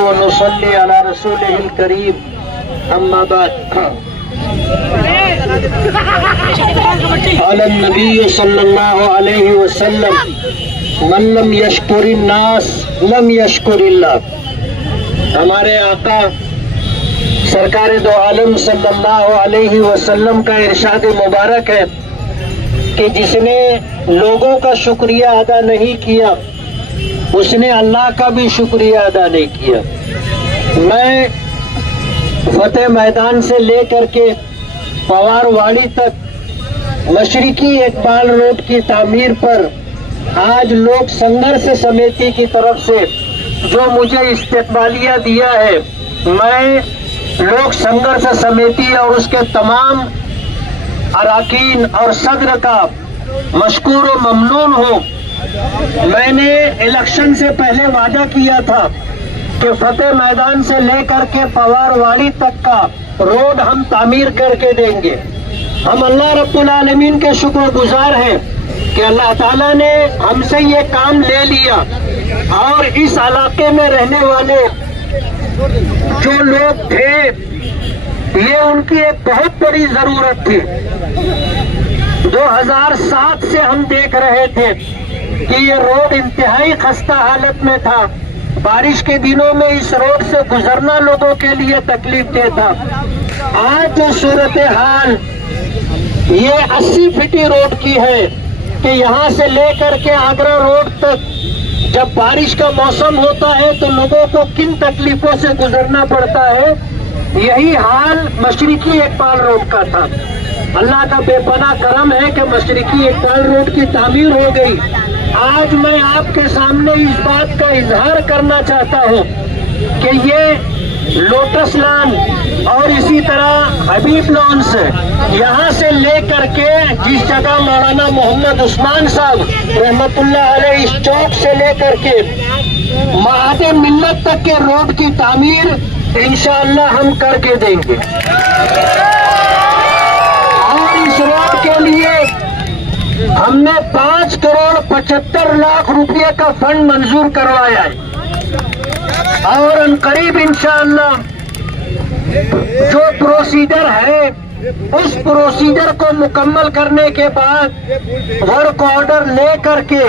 ونصلي على رسوله الكريم أما بعد قال النبي صلى الله عليه وسلم من لم يشكر الناس لم يشكر الله. ہمارے آقا سرکار دو عالم صلی اللہ علیہ وسلم کا ارشاد مبارک ہے کہ جس نے لوگوں کا شکریہ ادا نہیں کیا اس نے اللہ کا بھی شکریہ ادا نہیں کیا. میں فتح میدان سے لے کر کے پوار واڑی تک مشرقی اقبال روڈ کی تعمیر پر آج لوک سنگھرش سمیتی کی طرف سے جو مجھے استقبالیہ دیا ہے، میں لوک سنگھرش سمیتی اور اس کے تمام اراکین اور صدر کا مشکور و ممنون ہوں. میں نے الیکشن سے پہلے وعدہ کیا تھا کہ فتح میدان سے لے کر کے پوار واڑی تک کا روڈ ہم تعمیر کر کے دیں گے. ہم اللہ رب العالمین کے شکر گزار ہیں کہ اللہ تعالیٰ نے ہم سے یہ کام لے لیا اور اس علاقے میں رہنے والے جو لوگ تھے یہ ان کی ایک بہت بڑی ضرورت تھی. 2007 سے ہم دیکھ رہے تھے کہ یہ روڈ انتہائی خستہ حالت میں تھا. بارش کے دنوں میں اس روڈ سے گزرنا لوگوں کے لیے تکلیف دہ تھا. آج جو صورتحال یہ 80 فٹی روڈ کی ہے کہ یہاں سے لے کر کے آگرہ روڈ تک جب بارش کا موسم ہوتا ہے تو لوگوں کو کن تکلیفوں سے گزرنا پڑتا ہے، یہی حال مشرقی اقبال روڈ کا تھا. اللہ کا بے پناہ کرم ہے کہ مشرقی اقبال روڈ کی تعمیر ہو گئی. آج میں آپ کے سامنے اس بات کا اظہار کرنا چاہتا ہوں کہ یہ لوٹس لان اور اسی طرح حبیب لان سے یہاں سے لے کر کے جس جگہ مولانا محمد عثمان صاحب رحمت اللہ علیہ اس چوک سے لے کر کے معاد ملت تک کے روڈ کی تعمیر انشاءاللہ ہم کر کے دیں گے. اور اس روڈ کے لیے ہم نے 5 کروڑ 75 لاکھ روپے کا فنڈ منظور کروایا ہے اور ان قریب انشاءاللہ جو پروسیجر ہے اس پروسیجر کو مکمل کرنے کے بعد ورک آرڈر لے کر کے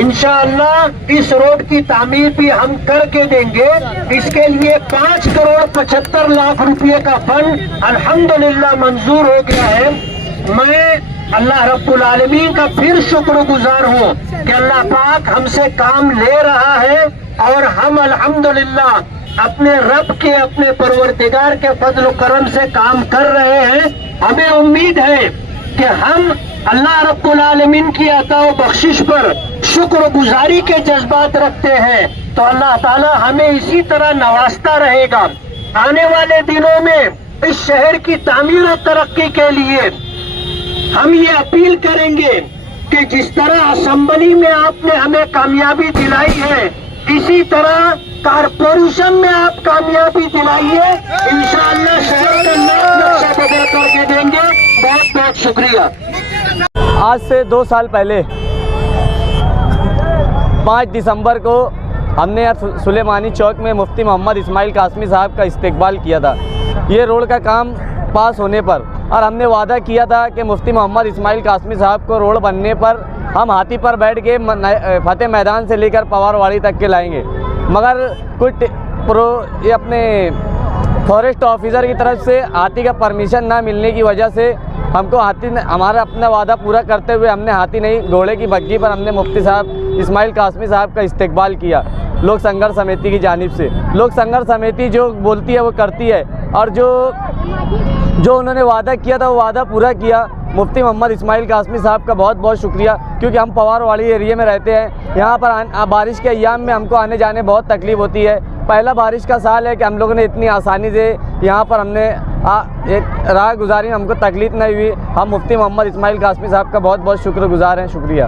انشاءاللہ اس روڈ کی تعمیر بھی ہم کر کے دیں گے. اس کے لیے 5 کروڑ 75 لاکھ روپے کا فنڈ الحمدللہ منظور ہو گیا ہے. میں اللہ رب العالمین کا پھر شکر گزار ہوں کہ اللہ پاک ہم سے کام لے رہا ہے اور ہم الحمدللہ اپنے رب کے اپنے پروردگار کے فضل و کرم سے کام کر رہے ہیں. ہمیں امید ہے کہ ہم اللہ رب العالمین کی عطا و بخشش پر شکر گزاری کے جذبات رکھتے ہیں تو اللہ تعالی ہمیں اسی طرح نوازتا رہے گا. آنے والے دنوں میں اس شہر کی تعمیر و ترقی کے لیے ہم یہ اپیل کریں گے کہ جس طرح اسمبلی میں آپ نے ہمیں کامیابی دلائی ہے اسی طرح کارپوریشن میں آپ کامیابی دلائیے. انشاءاللہ شہر کا نقشہ بدل کر کے دیں گے. بہت بہت شکریہ. آج سے 2 سال پہلے 5 دسمبر کو ہم نے سلیمانی چوک میں مفتی محمد اسماعیل قاسمی صاحب کا استقبال کیا تھا یہ روڈ کا کام پاس ہونے پر، اور ہم نے وعدہ کیا تھا کہ مفتی محمد اسماعیل قاسمی صاحب کو روڈ بننے پر ہم ہاتھی پر بیٹھ کے فتح میدان سے لے کر پوار واڑی تک کے لائیں گے. مگر کچھ یہ اپنے فارسٹ آفیسر کی طرف سے ہاتھی کا پرمیشن نہ ملنے کی وجہ سے ہم کو ہمارا اپنا وعدہ پورا کرتے ہوئے ہم نے ہاتھی نہیں گھوڑے کی بگھی پر ہم نے مفتی صاحب اسماعیل قاسمی صاحب کا استقبال کیا لوک سنگھرش سمیتی کی جانب سے. لوک سنگھرش سمیتی جو بولتی ہے وہ کرتی ہے اور جو انہوں نے وعدہ کیا تھا وہ وعدہ پورا کیا. مفتی محمد اسماعیل قاسمی صاحب کا بہت بہت شکریہ کیونکہ ہم پوار واڑی ایریے میں رہتے ہیں. یہاں پر بارش کے ایام میں ہم کو آنے جانے بہت تکلیف ہوتی ہے. پہلا بارش کا سال ہے کہ ہم لوگوں نے اتنی آسانی سے یہاں پر ہم نے ایک راہ گزاری ہم کو تکلیف نہیں ہوئی. ہم مفتی محمد اسماعیل قاسمی صاحب کا بہت بہت شکر گزار ہیں. شکریہ.